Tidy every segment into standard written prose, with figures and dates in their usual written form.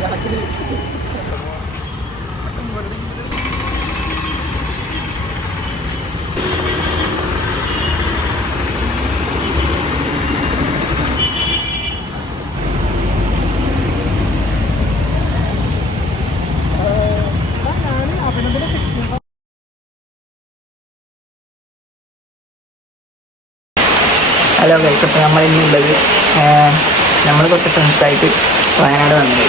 Hello guys, അപ്പോൾ നമ്മളിന്നുള്ളത് നമ്മൾ കുറച്ച് ഫ്രണ്ട്സായിട്ട് വയനാട് വന്നത്.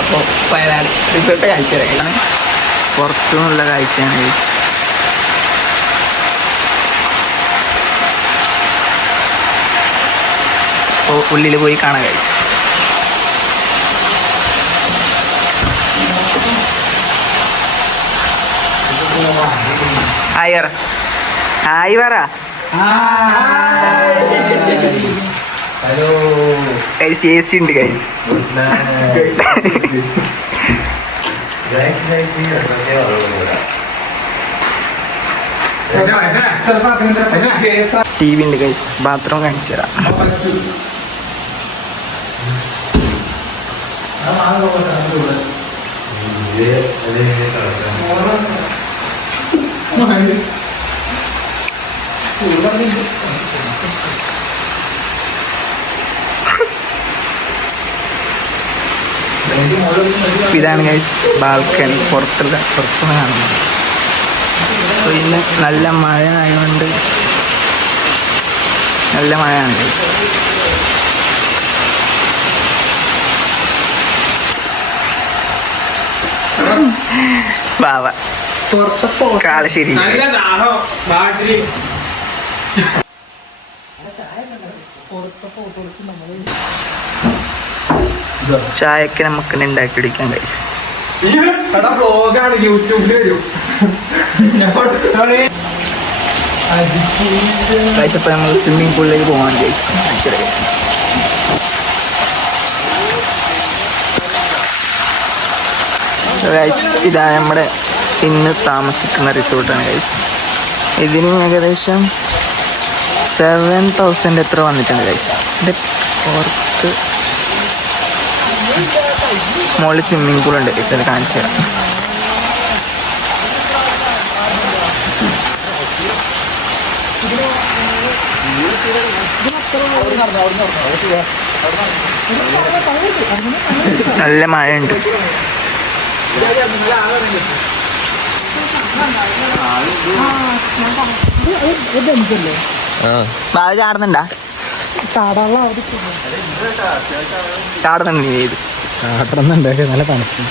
അപ്പോൾ വയനാട് റിസോർട്ട് കാഴ്ച തരാം. പുറത്തുനിന്നുള്ള കാഴ്ചയാണ് ഗൈസ്. അപ്പോൾ ഉള്ളിൽ പോയി കാണാം ഗൈസ്. ഹായ് പറ, ഹായ് പറ. ഗൈസ് AC ഉണ്ട് ഗൈസ്. TV ഉണ്ട് ഗൈസ്. ബാത്റൂം കാണിച്ചു തരാം. ഇതാണ് ഗൈസ് ബാൽക്കണി. പുറത്തുനിന്ന് കാണുന്നത്. സോ ഇന്ന് നല്ല മഴ ആയതുകൊണ്ട് നല്ല മഴയാണ് ഗൈസ്. ബാവ കാലശ്ശേരി. ചായക്ക് നമുക്ക് ഉണ്ടാക്കി കുടിക്കാം ഗൈസ്. ഗൈസ് അപ്പോൾ നമ്മൾ സ്വിമ്മിങ് പൂളിലേക്ക് പോകാൻ ഗൈസ്. ഗൈസ് ഇതാ നമ്മുടെ ഇന്ന് താമസിക്കുന്ന റിസോർട്ടാണ് ഗൈസ്. ഇതിന് ഏകദേശം 7,000 എത്ര വന്നിട്ടുണ്ട് ഗൈസ്. ഇതിൻ്റെ പുറത്ത് മുകളിൽ സ്വിമ്മിങ് പൂൾ ഉണ്ട് ഗൈസ്. അത് കാണിച്ചു തരാം. നല്ല മഴയുണ്ട്. ബാബ ചാടുന്നുണ്ടാ? ചാടുന്നുണ്ട്. നീ ചെയ്ത് ചാടുന്നുണ്ട്. നല്ല തണുപ്പ്.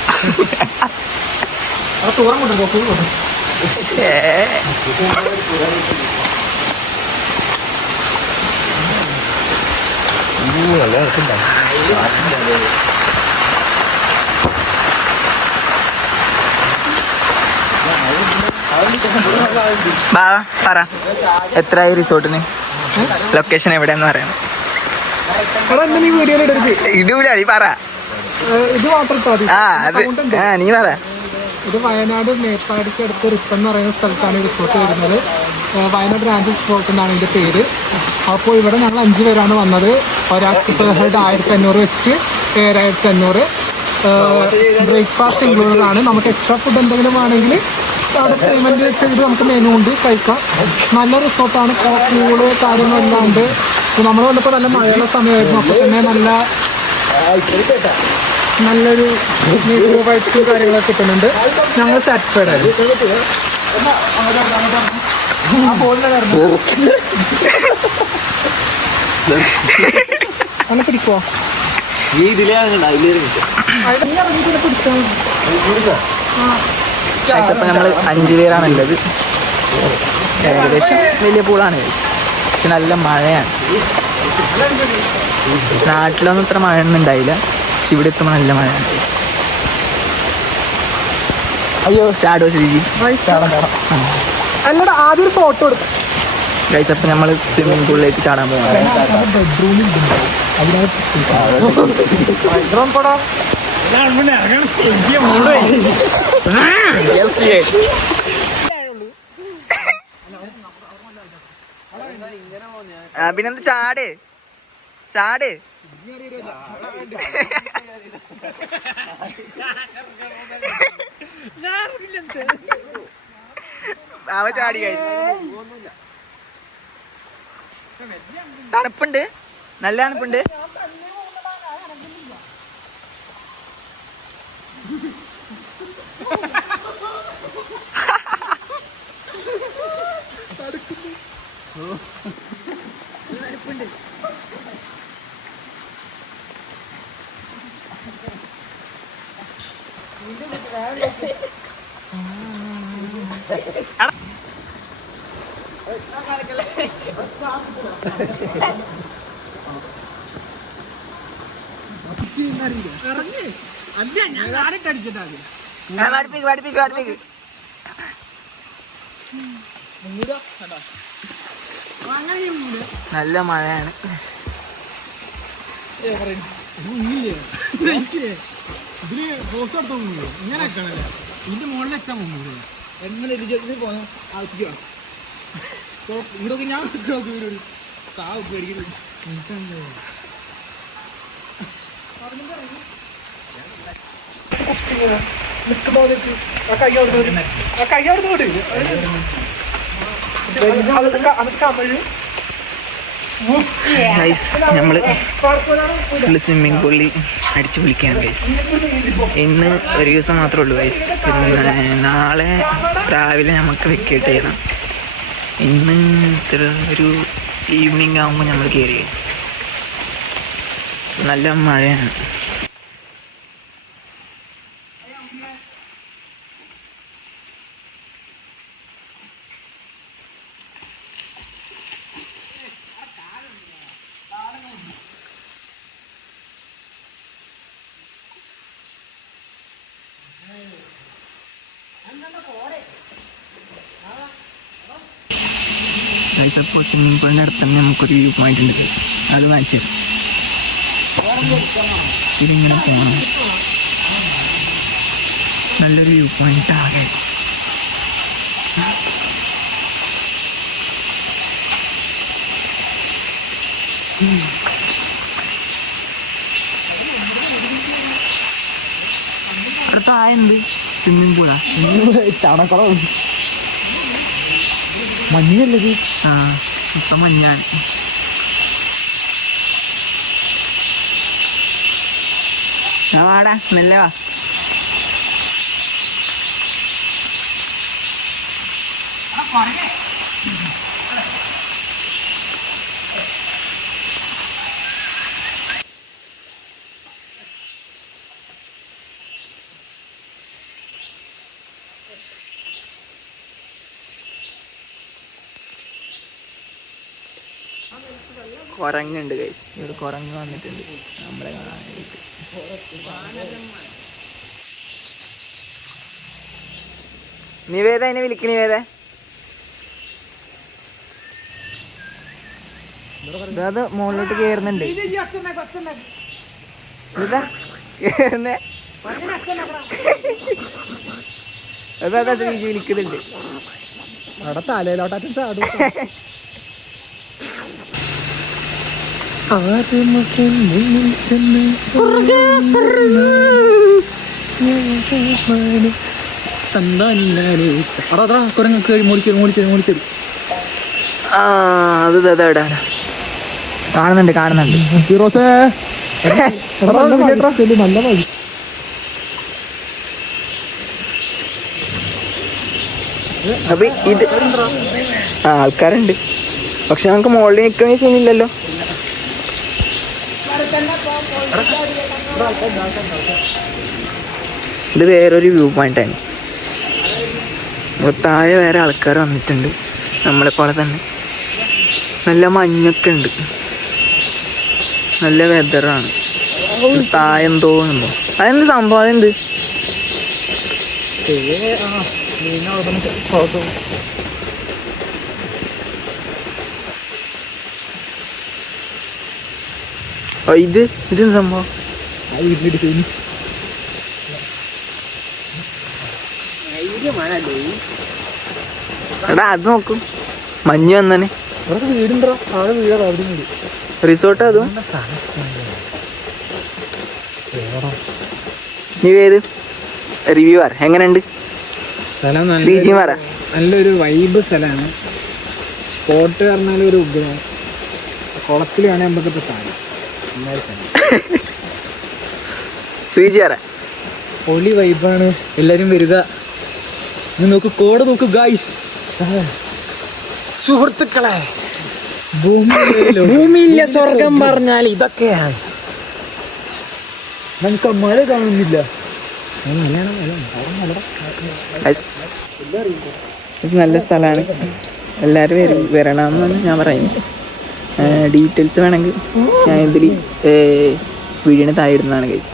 ബാബ പറ, എത്രയായി റിസോർട്ടിന്? ലൊക്കേഷൻ എവിടെയെന്ന് പറയാം. ഇടൂല, നീ പറ. നീ പറ. ഇത് വയനാട് മേപ്പാടിക്ക് അടുത്ത് റിപ്പ് എന്ന് പറയുന്ന സ്ഥലത്താണ് റിസോർട്ട് വരുന്നത്. വയനാട് റാഞ്ച് റിസോർട്ട് എന്നാണ് ഇതിൻ്റെ പേര്. അപ്പോൾ ഇവിടെ ഞങ്ങൾ 5 പേരാണ് വന്നത്. ഒരാൾക്ക് പെർ ഹെഡ് 1,500 വെച്ചിട്ട് 7,500. ബ്രേക്ക്ഫാസ്റ്റ് ഇൻക്ലൂഡഡ് ആണ്. നമുക്ക് എക്സ്ട്രാ ഫുഡ് എന്തെങ്കിലും ആണെങ്കിൽ അവിടെ പേയ്മെൻറ്റ് ചെയ്ത് നമുക്ക് മെനു കൊണ്ട് കഴിക്കാം. നല്ല റിസോർട്ടാണ്. പൂള് കാര്യങ്ങളെല്ലാം ഉണ്ട്. നമ്മൾ വന്നപ്പോൾ നല്ല മഴയുള്ള സമയമായിരുന്നു. അപ്പോൾ തന്നെ നല്ലൊരു വൈബ്സും കാര്യങ്ങളൊക്കെ കിട്ടുന്നുണ്ട്. ഞങ്ങൾ സാറ്റിസ്ഫൈഡ് ആയിരുന്നു. അങ്ങനെ പിടിക്കുവോ? അപ്പം നമ്മൾ 5 പേരാണുള്ളത്. ഏകദേശം വലിയ പൂളാണ്. പക്ഷെ നല്ല മഴയാണ്. നാട്ടിലൊന്നും ഇത്ര മഴയൊന്നും ഉണ്ടായില്ല. പക്ഷെ ഇവിടെ എത്തുമ്പോൾ നല്ല മഴയാണ്. അയ്യോ ചാടോ ശരി. അല്ലടാ ആദ്യം ഒരു ഫോട്ടോ എടുക്കും ഗൈസ്. അപ്പം നമ്മൾ സ്വിമ്മിംഗ് പൂളിലേക്ക് ചാടാൻ പോകാം. പിന്നെന്ത് ചാട്. അവ ചാടി കഴിച്ചു. തണുപ്പുണ്ട്, നല്ല തണുപ്പുണ്ട്. നല്ല മഴയാണ്. ഇതില് പോസ്റ്റ് എടുത്തോന്നില്ല ഇങ്ങനെയൊക്കെയാണല്ലേ ഇതിന്റെ മുകളിൽ വെച്ചാൽ പോകുന്നത് എങ്ങനെ പോകാം ആവശ്യം ഇവിടെ ഞാൻ കാവ് പേടിക്കുന്നത് നമ്മള് ഫുള്ള് സ്വിമ്മിങ് പൂളിൽ അടിച്ചു പൊളിക്കുകയാണ് ഗൈസ്. ഇന്ന് ഒരു ദിവസം മാത്രമേ ഉള്ളൂ ഗൈസ്. പിന്നെ നാളെ രാവിലെ നമുക്ക് വെക്കേറ്റ് ചെയ്യണം. ഇന്ന് ഇത്ര ഒരു ഈവനിങ് ആകുമ്പോൾ നമ്മൾ കയറി. നല്ല മഴയാണ്. അപ്പോൾ സ്വിമ്മിംഗ് പൂളിൻ്റെ അടുത്ത് തന്നെ നമുക്കൊരു വ്യൂ പോയിന്റ് ഉണ്ട്. അത് കാണിച്ചു ഇതിങ്ങനെ പോകണം. നല്ലൊരു വ്യൂ പോയിന്റ് ആകെ. ഇവിടെ താഴെന്ത് സ്വിമ്മിംഗ് പൂളാ? ചാണക്കുളം മഞ്ഞല്ലത്. ആ ഇപ്പം മഞ്ഞാണ്. വാടാ മെല്ലെ വാ. കുരങ്ങുണ്ട് കൈ. ഇവിടെ കുരങ്ങ് വന്നിട്ടുണ്ട് നമ്മളെ കാണാനായിട്ട്. നിവേദ അതിനെ വിളിക്കണ. നിവേദ അത് മുകളിലോട്ട് കേറുന്നുണ്ട്. ഇതാ കേറുന്നേ. അതാ വിളിക്കുന്നുണ്ട്. അവിടെ തലയിലോട്ടാറ്റും ചാടും. കാണുന്നുണ്ട് കാണുന്നുണ്ട്. ഫിറോസേ നല്ല വഴി. അപ്പൊ ഇത് ആൾക്കാരുണ്ട്, പക്ഷെ നമുക്ക് മുകളിൽ നിൽക്കുന്ന സീനില്ലല്ലോ. ഇത് വേറൊരു വ്യൂ പോയിന്റാണ്. താഴെ വേറെ ആൾക്കാർ വന്നിട്ടുണ്ട് നമ്മളെ പോലെ തന്നെ. നല്ല മഞ്ഞൊക്കെ ഉണ്ട്, നല്ല വെതറാണ്. താഴെ എന്തോ ഉണ്ടോ? അതെന്ത് സംഭവം? അതെന്ത്? ഇതെന്ത് സംഭവം? എടാ അത് നോക്കും, മഞ്ഞ് വന്നെ. വീടുണ്ടോ? ആള് വീടാ. അവിടെ റിസോർട്ട് അതും. നീ ഏത് റിവ്യൂ പറ, എങ്ങനെയുണ്ട്? ശ്രീജി പറ. നല്ലൊരു വൈബ് സ്ഥലമാണ്. സ്പോട്ട് പറഞ്ഞാൽ ഒരു ഉഗ്രഹം. കുളത്തിൽ വേണേൽ നമുക്കിപ്പോൾ ചാടാം. പൊളി വൈബാണ്. എല്ലാവരും വരിക. നോക്ക് കോട നോക്ക് ഗായ്സ്. സുഹൃത്തുക്കളെ, ഭൂമിയിലെ സ്വർഗം പറഞ്ഞാൽ ഇതൊക്കെയാണ്. നമുക്ക് മഴ കാണുന്നില്ല. നല്ല സ്ഥലമാണ്. എല്ലാവരും വരണമെന്നാണ് ഞാൻ പറയുന്നത്. ഡീറ്റെയിൽസ് വേണമെങ്കിൽ ഞാൻ ഇതിൽ വീടിന് താഴെ ഇടുന്നതാണ് ഗൈസ്.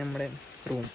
നമ്മുടെ റൂം.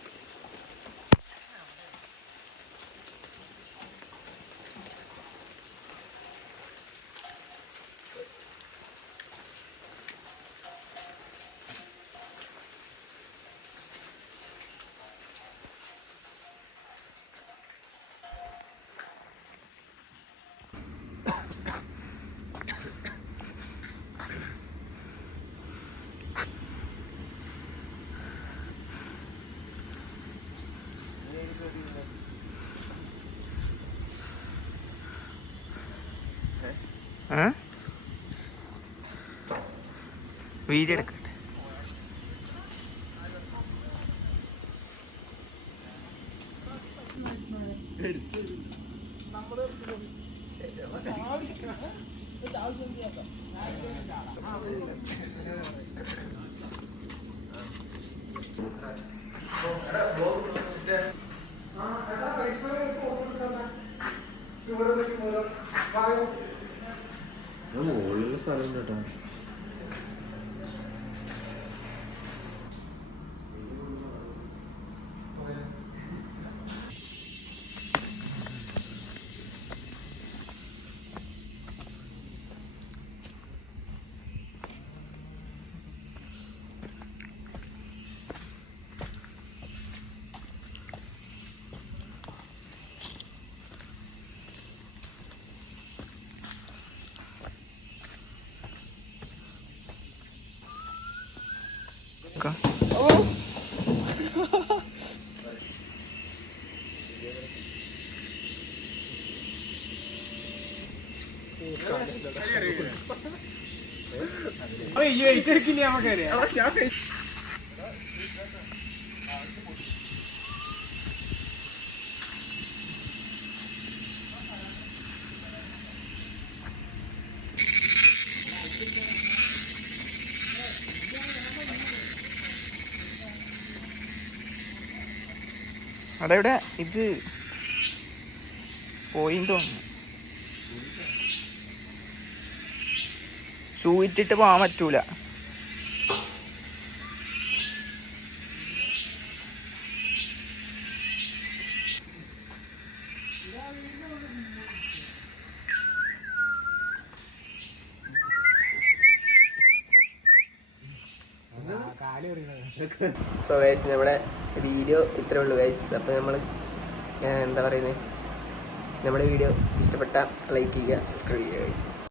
വീഡിയോ എടുക്കട്ടെ. സ്ഥലം കേട്ടോ. അവിടെ ഇത് പോയി തോന്നുന്നു. ഷൂ ഇട്ടിട്ട് പോകാൻ പറ്റൂല. സോ ഗൈസ്, നമ്മുടെ വീഡിയോ ഇത്രേ ഉള്ളൂ ഗൈസ്. അപ്പോൾ നമ്മൾ എന്താ പറയുന്നത്, നമ്മുടെ വീഡിയോ ഇഷ്ടപ്പെട്ട ലൈക്ക് ചെയ്യുക, സബ്സ്ക്രൈബ് ചെയ്യുക ഗൈസ്.